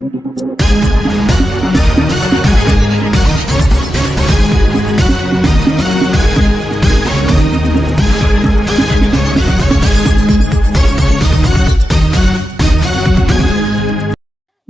Thank you.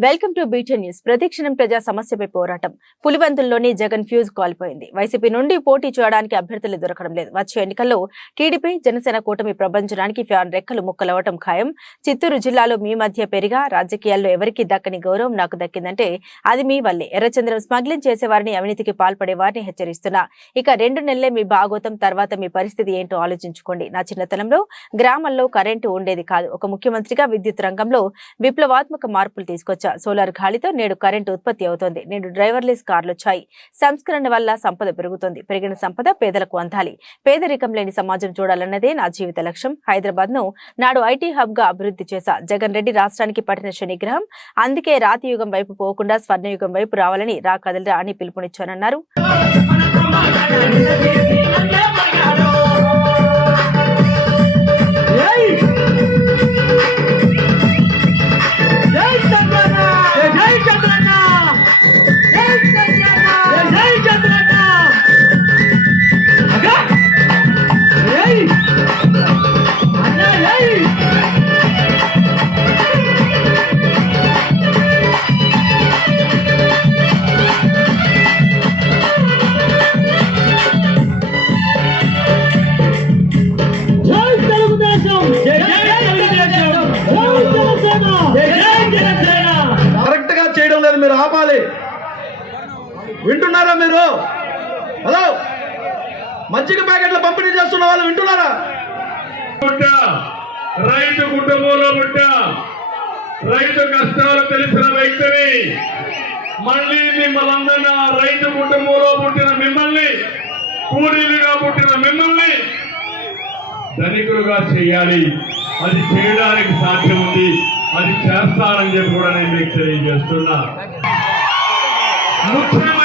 Welcome to beaten news. ప్రతిక్షణం ప్రజా సమస్యపై పోరాటం. పులివెందుల్లోని జగన్ ఫ్యూజ్ కాలిపోయింది. వైసీపీ నుండి పోటీ చేయడానికి అభ్యర్థులు దొరకడం లేదు. వచ్చే ఎన్నికల్లో టీడీపీ జనసేన కూటమి ప్రభంజనానికి ఫ్యాన్ రెక్కలు ముక్కలవటం ఖాయం. చిత్తూరు జిల్లాలో మీ మధ్య పెరిగా రాజకీయాల్లో ఎవరికి దక్కని గౌరవం నాకు దక్కిందంటే అది మీ వల్లే. ఎర్రచంద్రం స్మగ్లింగ్ చేసేవారిని అవినీతికి పాల్పడే వారిని హెచ్చరిస్తున్నా. ఇక రెండు నెలలే మీ భాగోతం తర్వాత మీ పరిస్థితి ఏంటో ఆలోచించుకోండి. నా చిన్నతనంలో గ్రామాల్లో కరెంటు ఉండేది కాదు. ఒక ముఖ్యమంత్రిగా విద్యుత్ రంగంలో విప్లవాత్మక మార్పులు సోలార్ గాలితో నేడు కరెంటు ఉత్పత్తి అవుతోంది. నేడు డ్రైవర్లెస్ కార్లు వచ్చాయి. సంస్కరణ వల్ల సంపద పెరుగుతుంది. పెరిగిన సంపద పేదలకు అందాలి. పేదరికం లేని సమాజం చూడాలన్నదే నా జీవిత లక్ష్యం. హైదరాబాద్ను నాడు ఐటీ హబ్గా అభివృద్ధి చేశా. జగన్ రెడ్డి రాష్ట్రానికి పట్టిన శనిగ్రహం. అందుకే రాతి యుగం వైపు పోకుండా స్వర్ణయుగం వైపు రావాలని రా కదలరా అని పిలుపునిచ్చానన్నారు. వింటున్నారా మీరు? హలో? మజ్జిగ ప్యాకెట్లు పంపిణీ చేస్తున్న వాళ్ళు వింటున్నారా? రైతు కుటుంబంలో పుట్ట రైతు కష్టాలు తెలిసిన వ్యక్తిని మళ్ళీ మిమ్మల్ని రైతు కుటుంబంలో పుట్టిన మిమ్మల్ని కూలీలుగా పుట్టిన మిమ్మల్ని ధనికులుగా చేయాలి. అది చేయడానికి సాధ్యం ఉంది. అది చేస్తానని చెప్పి కూడా నేను మీకు తెలియజేస్తున్నా. ముఖ్యంగా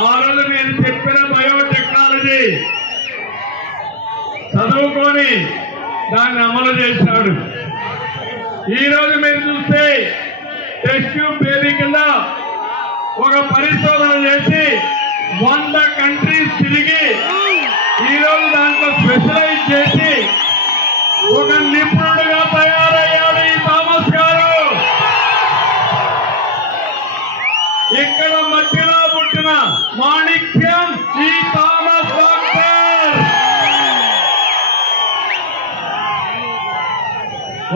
ఆ రోజు నేను చెప్పిన బయోటెక్నాలజీ చదువుకొని దాన్ని అమలు చేశాడు. ఈ రోజు మీరు చూస్తే టెస్ట్ ట్యూబ్ బేబీ కింద ఒక పరిశోధన చేసి వంద కంట్రీస్ తిరిగి ఈ రోజు దాంట్లో స్పెషలైజ్ చేసి ఒక నిపుణుడుగా తయారయ్యాడు ఈ థామస్ గారు. ఇక్కడ మట్టిలో పుట్టిన మాణిక్యం ఈ థామస్ డాక్టర్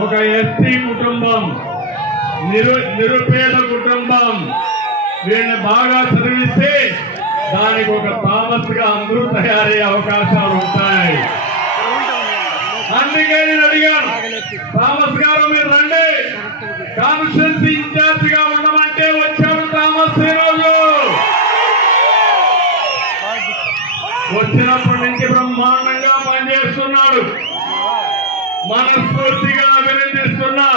ఒక ఎస్టీ కుటుంబం నిరు నిరుపేద కుటుంబం. వీళ్ళని బాగా చదివిస్తే దానికి ఒక థామస్గా అందరూ తయారయ్యే అవకాశాలు ఉంటాయి. అందుకే నేను అడిగాను థామస్ గారు మీరు రండి. కాన్స్టిట్యూన్సీ ఇన్ఛార్జ్గా ఉండమంటే వచ్చాడు థామస్ ఈ వచ్చినప్పటి నుంచి బ్రహ్మాండంగా పనిచేస్తున్నాడు. మనస్ఫూర్తిగా అభినందిస్తున్నా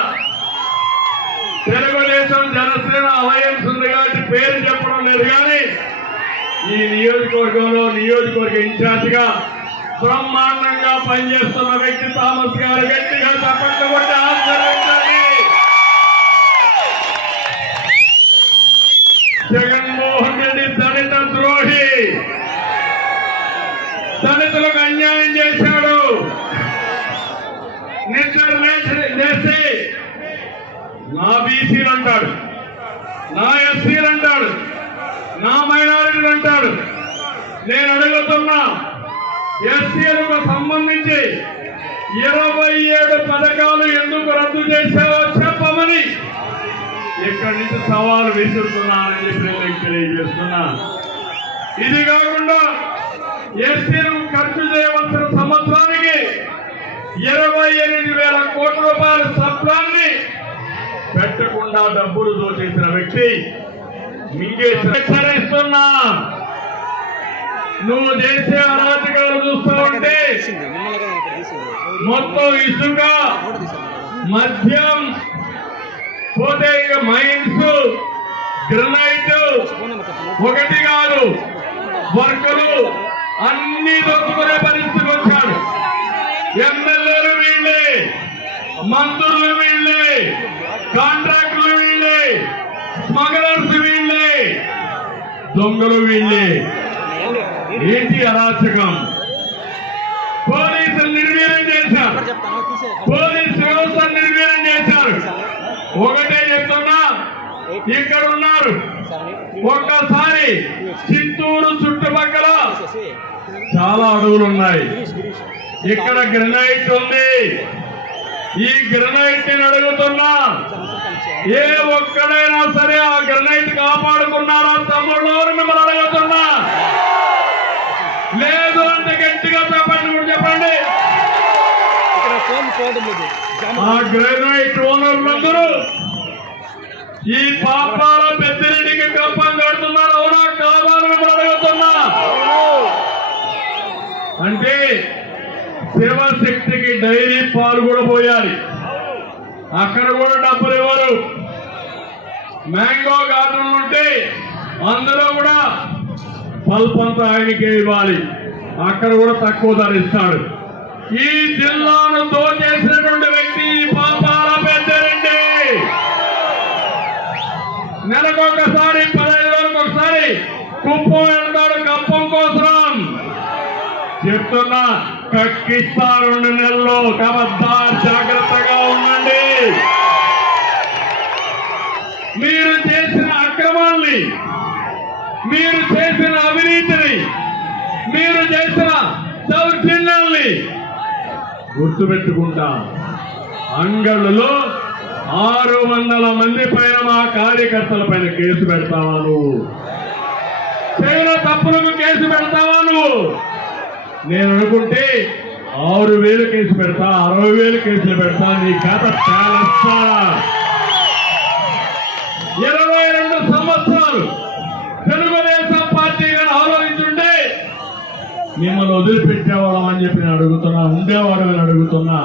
తెలుగుదేశం జనసేన అలయన్స్ ఉంది కాబట్టి పేరు చెప్పడం లేదు కానీ ఈ నియోజకవర్గంలో నియోజకవర్గ ఇన్ఛార్జిగా బ్రహ్మాండంగా పనిచేస్తున్న వ్యక్తి థామస్ గారు గట్టిగా తప్పట్లు కొట్టి ఆశీర్వదించాలి నా బీసీలు అంటాడు. నా ఎస్సీలు అంటాడు. నా మైనారిటీలు అంటాడు. నేను అడుగుతున్నా ఎస్సీలకు సంబంధించి ఇరవై ఏడు పథకాలు ఎందుకు రద్దు చేశావో చెప్పమని ఇక్కడి నుంచి సవాలు విసురుతున్నానని చెప్పి నేను తెలియజేస్తున్నా. ఇది కాకుండా ఎస్సీలకు ఖర్చు చేయవలసిన సంవత్సరానికి ఇరవై ఎనిమిది వేల కోట్ల రూపాయల సత్వాన్ని పెట్టకుండా డబ్బులు దోచేసిన వ్యక్తి మింగేసి హెచ్చరిస్తున్నా. నువ్వు చేసే అరాచకాలు చూస్తూ ఉంటే మొత్తం ఇసుక మద్యం పోతే ఇక మైన్స్ గ్రనైట్ ఒకటి కాదు వర్కులు అన్ని దొరుకునే పరిస్థితికి వచ్చాడు ఎమ్మెల్యేలు వీళ్ళే మంత్రులు వీళ్ళే కాంట్రాక్టులు వీళ్ళే. స్మగ్లర్స్ వీళ్ళే. దొంగలు వీళ్ళే. ఏంటి అరాచకం? పోలీసులు నిర్వీర్యం చేశారు. పోలీసు వ్యవస్థ నిర్వీర్యం చేశారు. ఒకటే చెప్తున్నా ఇక్కడ ఉన్నారు. ఒక్కసారి చిత్తూరు చుట్టుపక్కల చాలా అడవులు ఉన్నాయి. ఇక్కడ గ్రెనైట్ ఉంది. ఈ గ్రనైట్ని అడుగుతున్నా. ఏ ఒక్కడైనా సరే ఆ గ్రనైట్ కాపాడుకున్నారా తమ్ముళ్ళు మిమ్మల్ని అడుగుతున్నా. లేదు అంటే గట్టిగా చెప్పండి ఇప్పుడు చెప్పండి. ఆ గ్రానైట్ ఓనర్లందరూ ఈ పాపాల పెద్దిరెడ్డికి కప్పం కడుతున్నారు అవునా కాదా మిమ్మల్ని అడుగుతున్నా. అంటే శివశక్తికి డైరీ పాలు కూడా పోయాలి. అక్కడ కూడా డబ్బులు ఇవ్వరు. మ్యాంగో గార్డెన్ ఉంటే అందులో కూడా పల్పంత ఆయనకే ఇవ్వాలి. అక్కడ కూడా తక్కువ ధర ఇస్తాడు. ఈ జిల్లాను దోచేసినటువంటి వ్యక్తి పాపాల పెద్దరండి నెలకొకసారి పదహైదు వరకు ఒకసారి కుప్పం వెళ్తాడు కప్పం కోసం చెప్తున్నా. కక్కిస్తారు రెండు నెలల్లో కబద్దార్ జాగ్రత్తగా ఉండండి. మీరు చేసిన అక్రమాల్ని మీరు చేసిన అవినీతిని మీరు చేసిన దౌర్జన్యాల్ని గుర్తుపెట్టుకుంటా అంగళ్ళలో ఆరు వందల మంది పైన మా కార్యకర్తల పైన కేసు పెడతావా నువ్వు? చేయన తప్పులకు కేసు పెడతావా నువ్వు? నేను అనుకుంటే ఆరు వేలు కేసు పెడతా అరవై వేలు కేసులు పెడతా నీ కథ తేలస్తా ఇరవై రెండు సంవత్సరాలు తెలుగుదేశం పార్టీ గారు ఆలోచించుంటే మిమ్మల్ని వదిలిపెట్టేవాళ్ళం అని చెప్పి నేను అడుగుతున్నా ఉండేవాడు అని అడుగుతున్నా.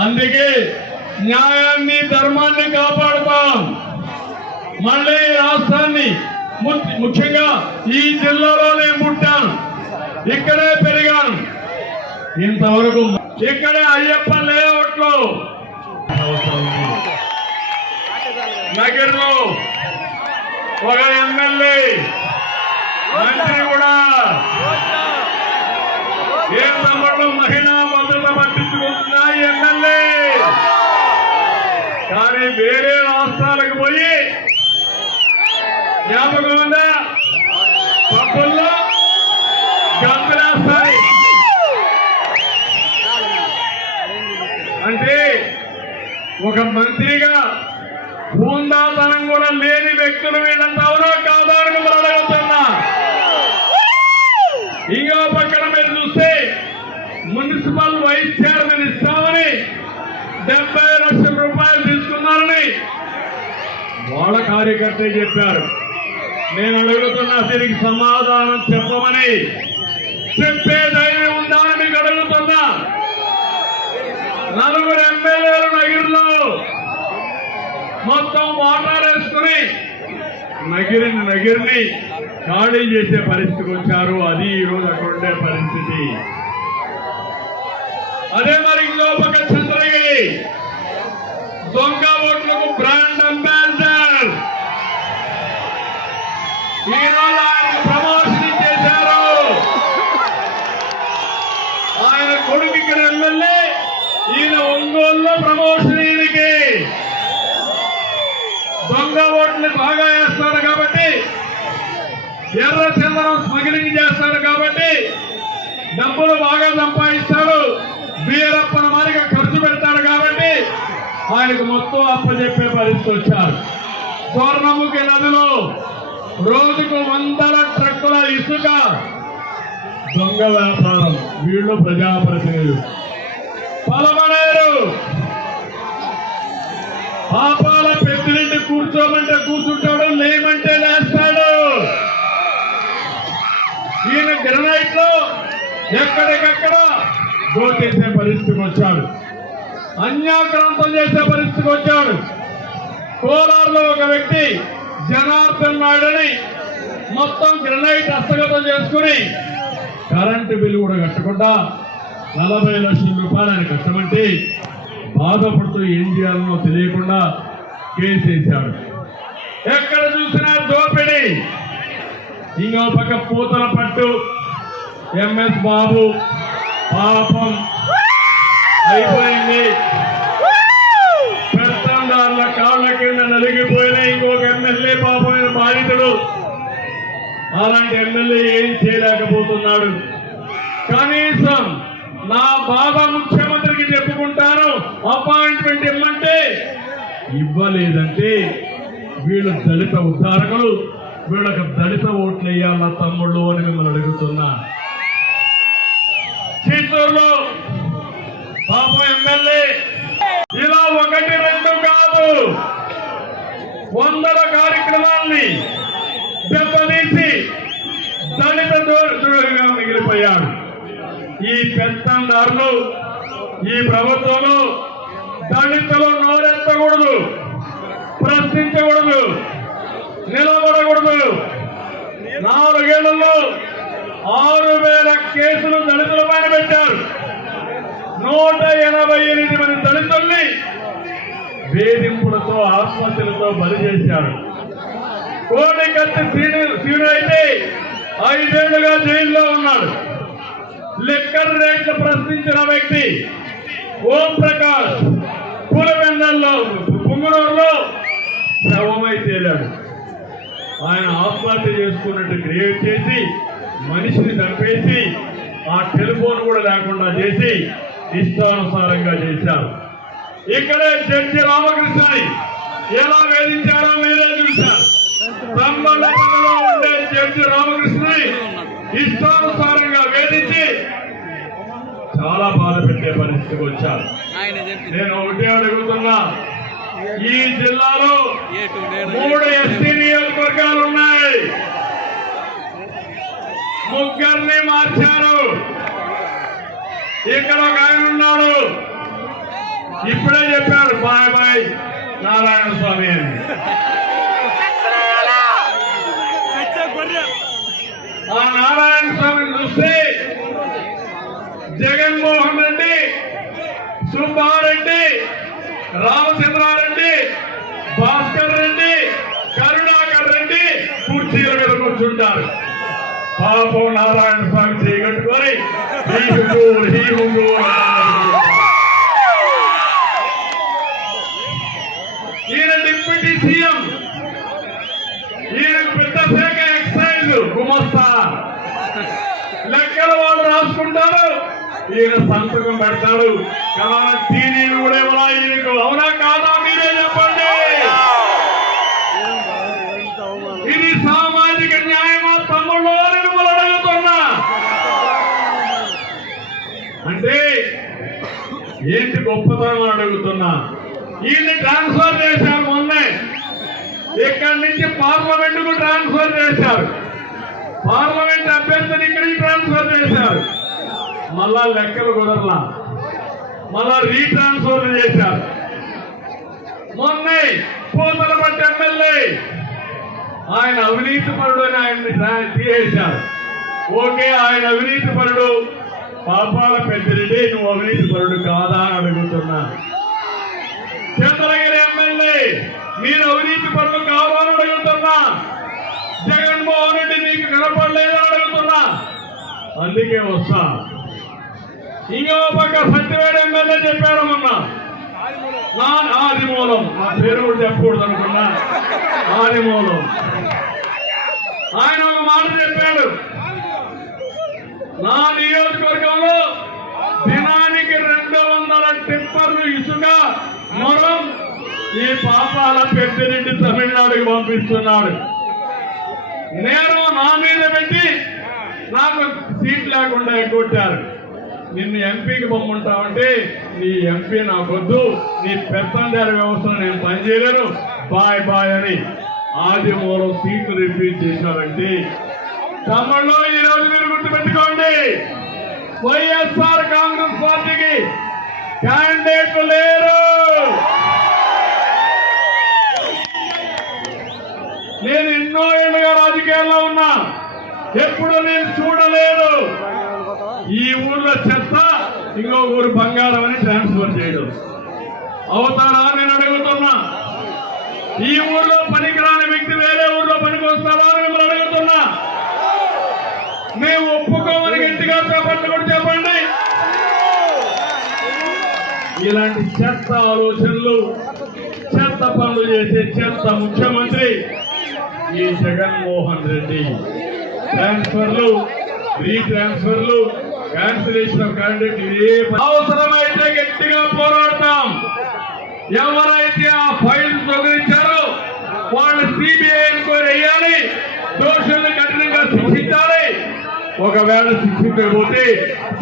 అందుకే న్యాయాన్ని ధర్మాన్ని కాపాడుతాం. మళ్ళీ రాష్ట్రాన్ని ము- ముఖ్యంగా ఈ జిల్లాలోనే పుట్టాను ఇక్కడే పెరిగాను ఇంతవరకు ఇక్కడే అయ్యప్ప లేఅవుట్లో. నగర్లో ఒక ఎమ్మెల్యే మంత్రి కూడా. ఏ తమ్ముళ్ళు మహిళా భద్రత పట్టించుకుంటున్నా ఎమ్మెల్యే? కానీ వేరే రాష్ట్రాలకు పోయి జ్ఞాపకం ఒక మంత్రిగా హుందాతనం కూడా లేని వ్యక్తులు వీళ్ళంతా అవునా కాదా అని అడగతున్నా ఇంకో పక్కన మీరు చూస్తే మున్సిపల్ వైస్ చైర్మన్ ఇస్తామని డెబ్బై లక్షల రూపాయలు తీసుకున్నారని వాళ్ళ కార్యకర్తే చెప్పారు. నేను అడుగుతున్నా దీనికి సమాధానం చెప్పమని చెప్పే ధైర్యం ఉందా అని మీకు అడుగుతున్నా నలుగురు ఎమ్మెల్యేలు నగిరిలో మొత్తం మాట్లాడేసుకుని వేసుకుని నగిరిని నగిరిని ఖాళీ చేసే పరిస్థితికి వచ్చారు. అది ఈరోజు అక్కడ ఉండే పరిస్థితి. అదే మరి ఇంకో పక్క చంద్రగిరి దొంగ ఓట్లకు బ్రాండ్ అంబాసిడర్. ఈరోజు ఆయన ప్రమోషన్ చేశారు ఆయన కొడుకు ఇక్కడ ఎమ్మెల్యే ఈయన ఒంగోలులో ప్రమోషన్ ఈయనకి దొంగ ఓట్లు బాగా వేస్తారు కాబట్టి ఎర్ర చందనం స్మగ్లింగ్ చేస్తాడు కాబట్టి డబ్బులు బాగా సంపాదిస్తాడు వీరప్పన మారిగా ఖర్చు పెడతాడు కాబట్టి ఆయనకు మొత్తం అప్పచెప్పే పరిస్థితి వచ్చారు. స్వర్ణముఖి నదిలో రోజుకు వందల ట్రక్కుల ఇసుక దొంగ వ్యాపారం వీళ్ళు ప్రజాప్రతినిధులు. బలమనేరు. పాపాల పెద్దిరెడ్డి కూర్చోమంటే కూర్చుంటాడు లేమంటే లేస్తాడు. ఈయన గ్రనైట్లో ఎక్కడికక్కడ గోటేసే పరిస్థితికి వచ్చాడు. అన్యాక్రాంతం చేసే పరిస్థితికి వచ్చాడు. కోలార్లో ఒక వ్యక్తి జనార్దన్ నాయుడని మొత్తం గ్రనైట్ హస్తగతం చేసుకుని కరెంటు బిల్లు కూడా కట్టకుండా నలభై లక్షల రూపాయలు ఆయన కష్టమంటే బాధపడుతూ ఏం చేయాలనో తెలియకుండా కేసేశాడు ఎక్కడ చూసినా దోపిడి. ఇంకో పక్క పూతల పట్టు. ఎంఎస్ బాబు పాపం అయిపోయింది. పెత్తందారుల కాళ్ళ కింద నలిగిపోయిన ఇంకొక ఎమ్మెల్యే పాపమైన బాధితుడు. అలాంటి ఎమ్మెల్యే ఏం చేయలేకపోతున్నాడు. కనీసం నా బాబా ముఖ్యమంత్రికి చెప్పుకుంటాను అపాయింట్మెంట్ ఇవ్వమంటే ఇవ్వలేదంటే వీళ్ళు దళిత ఉద్ధారకులు వీళ్ళకి దళిత ఓట్లు వేయాలా తమ్ముళ్ళు అని మిమ్మల్ని అడుగుతున్నా. చిత్తూరులో పాపం ఎమ్మెల్యే ఇలా ఒకటి రెండు కాదు. వందల కార్యక్రమాల్ని దెబ్బతీసి దళిత ద్రోహిగా మిగిలిపోయాడు. ఈ పెత్తందారులు ఈ ప్రభుత్వంలో దళితులు నోరెత్తకూడదు ప్రశ్నించకూడదు నిలబడకూడదు. నాలుగేళ్ళలో ఆరు వేల కేసులు దళితుల పైన పెట్టారు. నూట ఎనభై ఎనిమిది మంది దళితుల్ని వేధింపులతో ఆత్మహత్యలతో బలి చేశారు. కోడికత్తి సీను సీను అయితే ఐదేళ్ళుగా జైల్లో ఉన్నాడు. లిక్కర్ రేట్లు ప్రశ్నించిన వ్యక్తి ఓం ప్రకాష్. పులివెందల్లో పుంగనూరులో శవమై తేలాడు. ఆయన ఆత్మహత్య చేసుకున్నట్టు క్రియేట్ చేసి మనిషిని చంపేసి ఆ టెలిఫోన్ కూడా లేకుండా చేసి ఇష్టానుసారంగా చేశారు. ఇక్కడే జడ్జి రామకృష్ణని ఎలా వేధించారో మీరే చూశారు. సంబంధంలో ఉండే జడ్జి రామకృష్ణని ఇష్టానుసారంగా వేధించి చాలా బాధ పెట్టే పరిస్థితికి వచ్చారు. నేను ఒకటే అడుగుతున్నా ఈ జిల్లాలో మూడు ఎస్టీ నియోజకవర్గాలు ఉన్నాయి. ముగ్గురిని మార్చారు. ఇక్కడ ఒక ఆయన ఉన్నాడు. ఇప్పుడే చెప్పారు బాయ్ బాయ్ నారాయణ స్వామి అని. ఆ నారాయణ స్వామిని చూస్తే జగన్మోహన్ రెడ్డి సుబ్బారెడ్డి రామచంద్రారెడ్డి భాస్కర్ రెడ్డి కరుణాకర్ రెడ్డి కుర్చీల మీద కూర్చుంటారు. పాపం నారాయణ స్వామి చేయగట్టుకొని హీ హుంగు హీ హుంగు ఈయన డిప్యూటీ సీఎం ఈయన పెద్ద శాఖ ఎక్సైజ్ గుమస్తా. లెక్కల వాళ్ళు రాసుకుంటారు. ఈయన సంతకం పెడతాడు. కదా టీవీ కూడా ఇవ్వరా ఈయనకు అవునా కాదా? మీరే చెప్పండి. ఇది సామాజిక న్యాయమా? తమ్ముళ్ళు మిమ్మల్ని అడుగుతున్నా. అంటే ఏంటి గొప్పతనం అడుగుతున్నా? ఈయన్ని ట్రాన్స్ఫర్ చేశారు మొన్నే. ఇక్కడి నుంచి పార్లమెంట్కు ట్రాన్స్ఫర్ చేశారు. పార్లమెంట్ అభ్యర్థిని ఇక్కడికి ట్రాన్స్ఫర్ చేశారు. మళ్ళా లెక్కలు కుదరలా. మళ్ళా రీట్రాన్స్ఫర్ చేశారు. మొన్న పూతల పట్టి ఎమ్మెల్యే ఆయన అవినీతి పరుడు అని ఆయన్ని తీసేశారు. ఓకే ఆయన అవినీతి పరుడు. పాపాల పెద్దిరెడ్డి నువ్వు అవినీతి పరుడు కాదా అని అడుగుతున్నా. చంద్రగిరి ఎమ్మెల్యే మీరు అవినీతి పరులు కావాలని అడుగుతున్నా. జగన్మోహన్ రెడ్డి నీకు కనపడలేదని అడుగుతున్నా. అందుకే వస్తా. ఇంకో పక్క సత్యవేడు ఎమ్మెల్యే చెప్పాడు మొన్న నా ఆదిమూలం. నా పేరు కూడా చెప్పకూడదు అనుకున్నా. ఆదిమూలం. ఆయన ఒక మాట చెప్పాడు. నా నియోజకవర్గంలో దినానికి రెండు వందల టిప్పర్లు ఇసుక మొరం ఈ పాపాల పెద్దిరెడ్డి తమిళనాడుకి పంపిస్తున్నాడు. నేను నా మీద పెట్టి నాకు సీట్ లేకుండా ఎగ్గొట్టారు నిన్ను ఎంపీకి పంపుంటావంటే నీ ఎంపీ నాకొద్దు నీ పెత్తందారి వ్యవస్థను నేను పనిచేయలేను. బాయ్ బాయ్ అని ఆది మూలం సీట్లు రిపీట్ చేశారంటే తమలో ఈ రోజు మీరు గుర్తుపెట్టుకోండి. వైఎస్ఆర్ కాంగ్రెస్ పార్టీకి క్యాండిడేట్లు లేరు. నేను ఎన్నో ఏళ్ళుగా రాజకీయాల్లో ఉన్నా ఎప్పుడు నేను చూడలేదు. ఈ ఊర్లో చెత్త ఇంకో ఊరు బంగారం అని ట్రాన్స్ఫర్ చేయడం. అవుతారా నేను అడుగుతున్నా. ఈ ఊర్లో పనికిరాని వ్యక్తి వేరే ఊర్లో పనికి వస్తారా అని మిమ్మల్ని అడుగుతున్నా. మేము ఒప్పుకోమని గట్టిగా చెప్పండి కూడా చెప్పండి. ఇలాంటి చెత్త ఆలోచనలు చెత్త పనులు చేసే చెత్త ముఖ్యమంత్రి ఈ జగన్మోహన్ రెడ్డి. ట్రాన్స్ఫర్లు రీట్రాన్స్ఫర్లు క్యాన్సిలేషన్ ఆఫ్ క్యాండిడేట్ ఏ అవసరమైతే గట్టిగా పోరాడతాం. ఎవరైతే ఆ ఫైల్ దొంగిలించారో వాళ్ళు సిబిఐ ఎంక్వైరీ వేయాలి దోషుల్ని కఠినంగా శిక్షించాలి ఒకవేళ శిక్షించకపోతే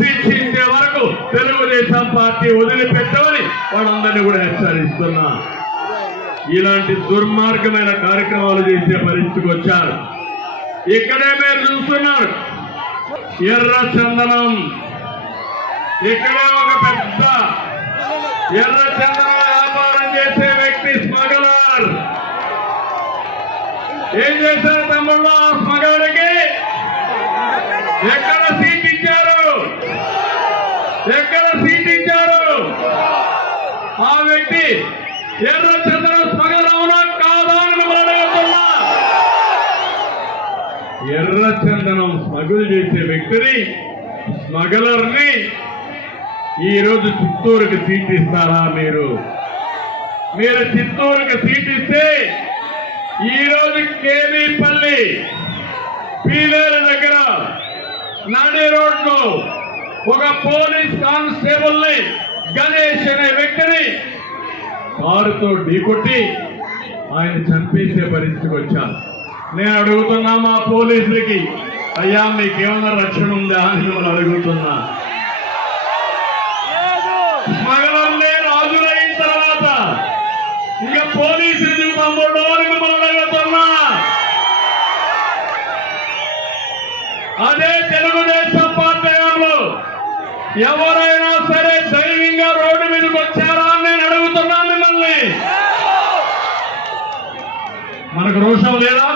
శిక్షించే వరకు తెలుగుదేశం పార్టీ వదిలిపెట్టమని వాళ్ళందరినీ కూడా హెచ్చరిస్తున్నా. ఇలాంటి దుర్మార్గమైన కార్యక్రమాలు చేసే పరిస్థితికి వచ్చారు. ఇక్కడే మీరు చూస్తున్నారు. ఎర్ర చందనం. ఇక్కడే ఒక పెద్ద ఎర్ర చందనం వ్యాపారం చేసే వ్యక్తి స్మగలర్. ఏం చేశారు తమ్ముళ్ళు ఆ స్మగాడికి? ఎక్కడ సీట్ ఇచ్చారు? ఎక్కడ సీట్ ఇచ్చారు? ఆ వ్యక్తి ఎర్ర చందనం స్మగలర్ అవునా కాదా అని మిమ్మల్ని అడుగుతున్నా ఎర్ర చందనం స్మగుల్ చేసే వ్యక్తిని స్మగలర్ని చిత్తూరుకి సీట్ ఇస్తారా మీరు? మీరు చిత్తూరుకి సీట్ ఇస్తే ఈ కేవీపల్లి పీలేరు దగ్గర నాడే రోడ్ ఒక పోలీస్ కానిస్టేబుల్ని గణేష్ అనే వ్యక్తిని కారుతో ఢీకొట్టి ఆయన చంపేసే పరిస్థితికి వచ్చాను నేను అడుగుతున్నా మా పోలీసులకి అయ్యా మీకేమన్నా రక్షణ ఉందా? అని మిమ్మల్ని అడుగుతున్నా. స్మగలర్లే రాజులైన తర్వాత ఇక పోలీసులు పంపడం అని మిమ్మల్ని అడుగుతున్నా. అదే తెలుగుదేశం పార్టీ ఎవరైనా సరే ధైర్యంగా రోడ్డు మీదకి వచ్చారా అని నేను అడుగుతున్నా మిమ్మల్ని. మనకు రోషం లేదా?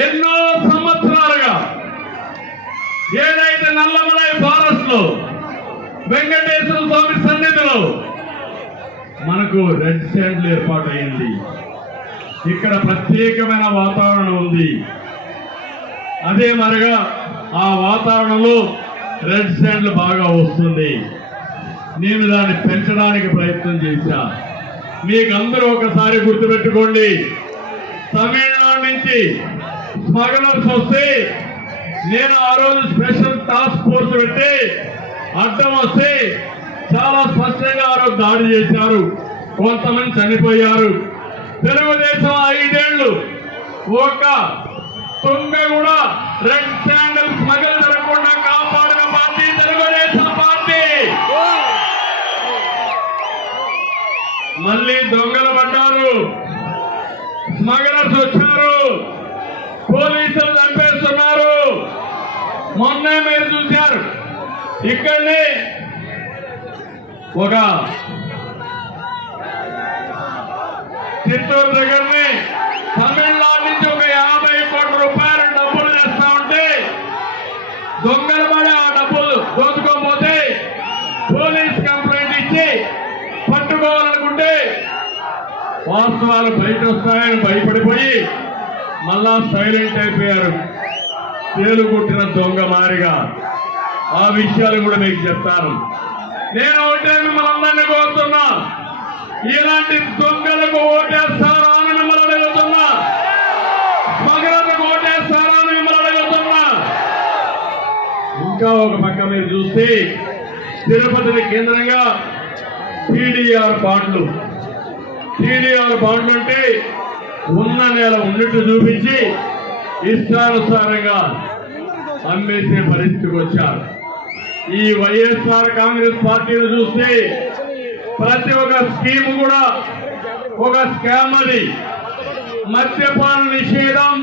ఎన్నో సంవత్సరాలుగా ఏదైతే నల్లమలై ఫారెస్ట్లో వెంకటేశ్వర స్వామి సన్నిధిలో మనకు రెడ్ స్టాండ్లు ఏర్పాటు అయింది ఇక్కడ ప్రత్యేకమైన వాతావరణం ఉంది. అదే మరిగా ఆ వాతావరణంలో రెడ్ స్టాండ్లు బాగా వస్తుంది. నేను దాన్ని పెంచడానికి ప్రయత్నం చేశా. మీకు అందరూ ఒకసారి గుర్తుపెట్టుకోండి. తమిళనాడు నుంచి స్మగ్లర్స్ వస్తే నేను ఆ రోజు స్పెషల్ టాస్క్ ఫోర్స్ పెట్టి అడ్డం వస్తే చాలా స్పష్టంగా ఆ రోజు దాడి చేశారు. కొంతమంది చనిపోయారు. తెలుగుదేశం ఐదేళ్ళు ఒక తుంగ కూడా రెడ్ శాండల్ స్మగల్ జరగకుండా కాపాడిన పార్టీ తెలుగుదేశం పార్టీ. మళ్ళీ దొంగలు పడ్డారు. స్మగలర్స్ వచ్చారు. పోలీసులు చంపేస్తున్నారు మొన్న మీరు చూశారు. ఇక్కడనే ఒక చిత్తూరు దగ్గరనే తమిళనాడు నుంచి ఒక యాభై కోట్ల రూపాయలు డబ్బులు చేస్తా ఉంటే దొంగలు పడి ఆ డబ్బులు దోచుకోకపోతే పోలీస్ కంప్లైంట్ ఇచ్చి పట్టుకోవాలనుకుంటే వాస్తవాలు బయట వస్తాయని భయపడిపోయి మళ్ళా సైలెంట్ అయిపోయారు. తేలు కొట్టిన దొంగ మారిగా. ఆ విషయాలు కూడా మీకు చెప్తాను. నేను ఒకటే మిమ్మల్ని అందరినీ కోరుతున్నా. ఇలాంటి దొంగలకు ఓటేస్తారా అని మిమ్మల్ని అడుగుతున్నా. మగలకు ఓటేస్తారా అని మిమ్మల్ని అడుగుతున్నా. ఇంకా ఒక పక్క మీరు చూస్తే తిరుపతిని కేంద్రంగా టీడీఆర్ బాండ్లు. టీడీఆర్ బాండ్లు అంటే ఉన్న నేల ఉన్నట్టు చూపించి ఇష్టానుసారంగా అమ్మేసే పరిస్థితికి వచ్చారు. ఈ వైఎస్ఆర్ కాంగ్రెస్ పార్టీని చూస్తే ప్రతి ఒక్క స్కీమ్ కూడా ఒక స్కామ్ అది. మద్యపాన నిషేధం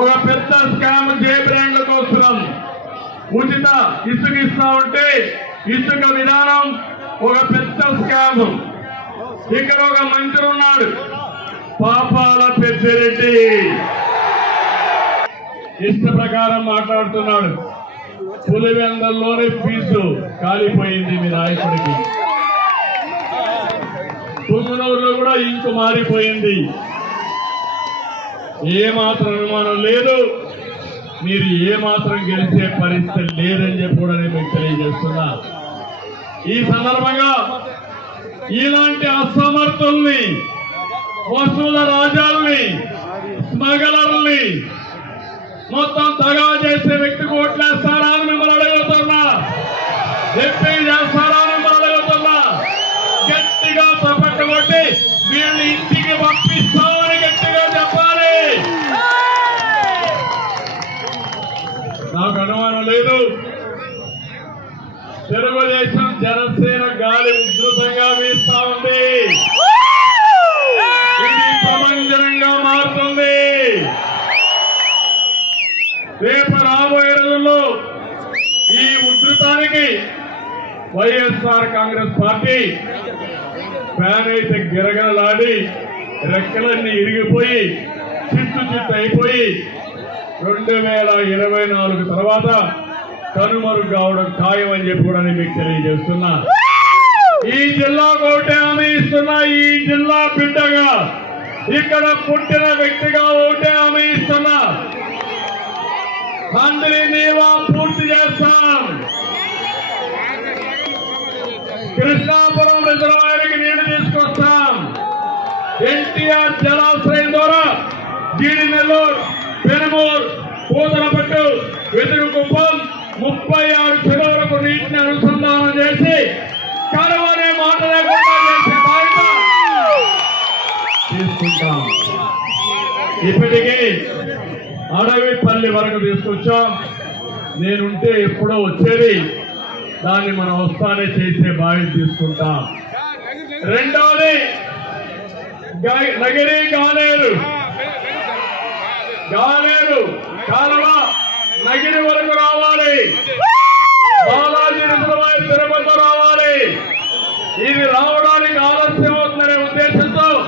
ఒక పెద్ద స్కామ్ జే బ్రాండ్ల కోసం ఉచిత ఇసుక ఇస్తా ఉంటే ఇసుక విధానం ఒక పెద్ద స్కామ్. ఇక్కడ ఒక మంత్రి ఉన్నాడు. పాపాల పెద్దిరెడ్డి. ఇష్ట ప్రకారం మాట్లాడుతున్నాడు. పులివెందల్లోనే ఫీజు కాలిపోయింది మీ నాయకుడికి. పుంగనూరులో కూడా ఇంకు మారిపోయింది. ఏ మాత్రం అనుమానం లేదు. మీరు ఏ మాత్రం గెలిచే పరిస్థితి లేదని చెప్పి కూడా నేను మీకు తెలియజేస్తున్నా. ఈ సందర్భంగా ఇలాంటి అసమర్థుల్ని వసూల రాజాలని స్మగలర్ని మొత్తం దగా చేసే వ్యక్తి ఓట్లేస్తారా అని మిమ్మల్ని అడుగుతున్నా? చెప్పి చేస్తారా అని మిమ్మల్ని అడుగుతున్నా? గట్టిగా చప్పట్లు కొట్టి వీళ్ళు ఇంటికి పంపిస్తామని గట్టిగా చెప్పాలి. నాకు అనుమానం లేదు. తెలుగుదేశం జనసేన గాలి ఉధృతంగా వీస్తా ఉంది. రేపు రాబోయే రోజుల్లో ఈ ఉధృతానికి వైఎస్ఆర్ కాంగ్రెస్ పార్టీ ఫ్యాన్ అయితే గిరగలాడి రెక్కలన్నీ ఇరిగిపోయి చిత్తు చిత్తు అయిపోయి రెండు వేల ఇరవై నాలుగు తర్వాత కనుమరుగు కావడం ఖాయం అని చెప్పి కూడా నేను మీకు తెలియజేస్తున్నా. ఈ జిల్లాకు ఒకటే హామీ ఇస్తున్నా ఈ జిల్లా బిడ్డగా ఇక్కడ పుట్టిన వ్యక్తిగా ఒకటే హామీ ఇస్తున్నా. అందరి నీవా పూర్తి చేస్తాం. కృష్ణాపురం రిజర్వాయర్కి నీళ్ళు తీసుకొస్తాం. ఎన్టీఆర్ జలాశయం ద్వారా జీడి నెల్లూరు పెనుమూరు పూతలపట్టు వెదురుకుప్పం ముప్పై ఆరు చెరువులకు నీటిని అనుసంధానం చేసి కరువు అనే మాట లేకుండా చేసే బాధ్యత తీసుకుంటాం. ఇప్పటికీ అడవిపల్లి వరకు తీసుకొచ్చాం. నేనుంటే ఎప్పుడో వచ్చేది. దాన్ని మనం వస్తానే చేసే బావి తీసుకుంటాం. రెండవది గా- నగిరి గాలేరు. గాలేరు కాలువ నగిరి వరకు రావాలి. బాలాజీ రిజర్వాయర్ తిరుపతి రావాలి. ఇది రావడానికి ఆలస్యం అవుతుందనే ఉద్దేశంతో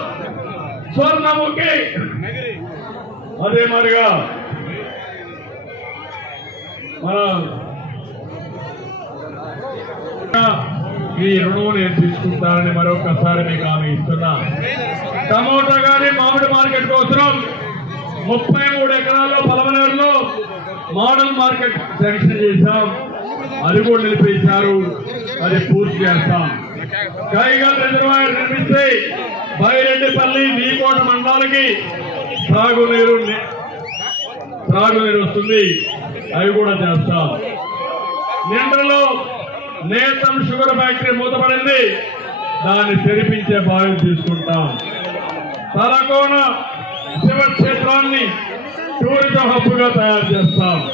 స్వర్ణముఖి అదే మరిగా మన ఈ రుణం నేను తీసుకుంటానని మరొకసారి మీకు ఆమె ఇస్తున్నా. టమోటా కానీ మామిడి మార్కెట్ కోసం ముప్పై మూడు ఎకరాల్లో పలమనేరులో మోడల్ మార్కెట్ శాంక్షన్ చేశాం. అది కూడా నిలిపేశారు. అది పూర్తి చేస్తాం. కైగా రిజర్వాయర్ నిర్మిస్తే బైరెడ్డిపల్లి నీకోట మండలాలకి త్రాగునీరు త్రాగునీరు వస్తుంది. అవి కూడా చేస్తాం. నిండలో నేతం షుగర్ ఫ్యాక్టరీ మూతపడింది. దాన్ని తెరిపించే బాధ్యత తీసుకుంటాం. తలకోన శివక్షేత్రాన్ని టూరిజం హబ్బుగా తయారు చేస్తాం.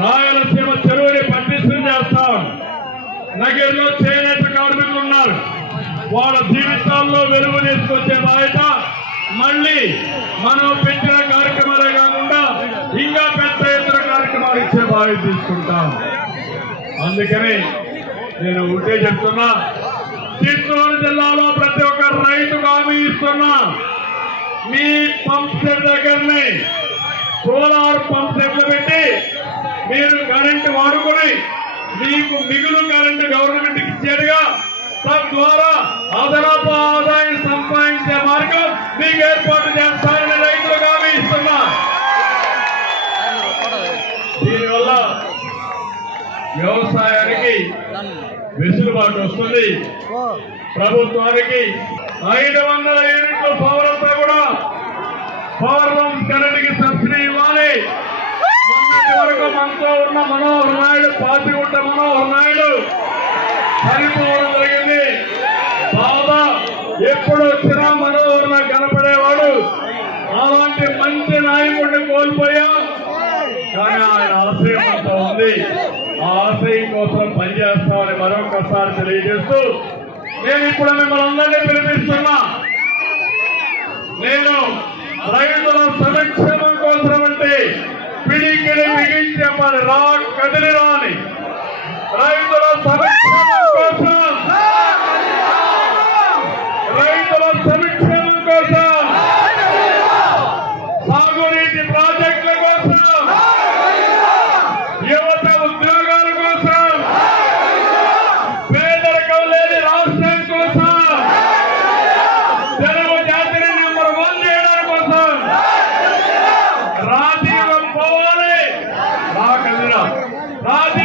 రాయలసీమ చెరువుని పటిష్టం చేస్తాం. నగర్లో చేనేత కార్మికులు ఉన్నారు. వాళ్ళ జీవితాల్లో వెలుగు తీసుకొచ్చే బాధ్యత మళ్ళీ మనం పెట్టిన కార్యక్రమాలే కాకుండా ఇంకా పెద్ద ఎత్తున కార్యక్రమాలు ఇచ్చే బాధ్యత తీసుకుంటాం. అందుకని నేను ఉంటే చెప్తున్నా చిత్తూరు జిల్లాలో ప్రతి ఒక్క రైతుకు హామీ ఇస్తున్నా. మీ పంప్ సెట్ దగ్గరనే సోలార్ పంప్ సెట్లు పెట్టి మీరు కరెంటు వాడుకొని మీకు మిగులు కరెంటు గవర్నమెంట్కి ఇచ్చేట్టుగా తద్వారా అదనపు ఆదాయం సంపాదించే మార్గం మీకు ఏర్పాటు చేస్తారని రైతులకు హామీ ఇస్తున్నా దీనివల్ల వ్యవసాయానికి వెసులుబాటు వస్తుంది. ప్రభుత్వానికి ఐదు వందల యూనిట్ల పవర్ అంతా కూడా పవర్ లూమ్స్ కరెంట్కి సబ్సిడీ ఇవ్వాలి. మొన్నటి వరకు మనతో ఉన్న మనోహర్ నాయుడు పాతిగుట్ట మనోహర్ నాయుడు చనిపోవడం జరిగింది బాబా ఎప్పుడు వచ్చినా మనోహర్ నాకు కనపడేవాడు. అలాంటి మంచి నాయకుడిని కోల్పోయాం. కానీ ఆయన ఆశయం అంతా ఉంది. ఆ ఆశయం కోసం పనిచేస్తామని మరొకసారి తెలియజేస్తూ నేను ఇప్పుడు మిమ్మల్ని అందరినీ పిలిపిస్తున్నా. నేను రైతుల సంక్షేమం కోసం అంటే పిడికిని బిగించే మరి రా కదిలి రాని రైతుల సంక్షేమం ਰਾਜ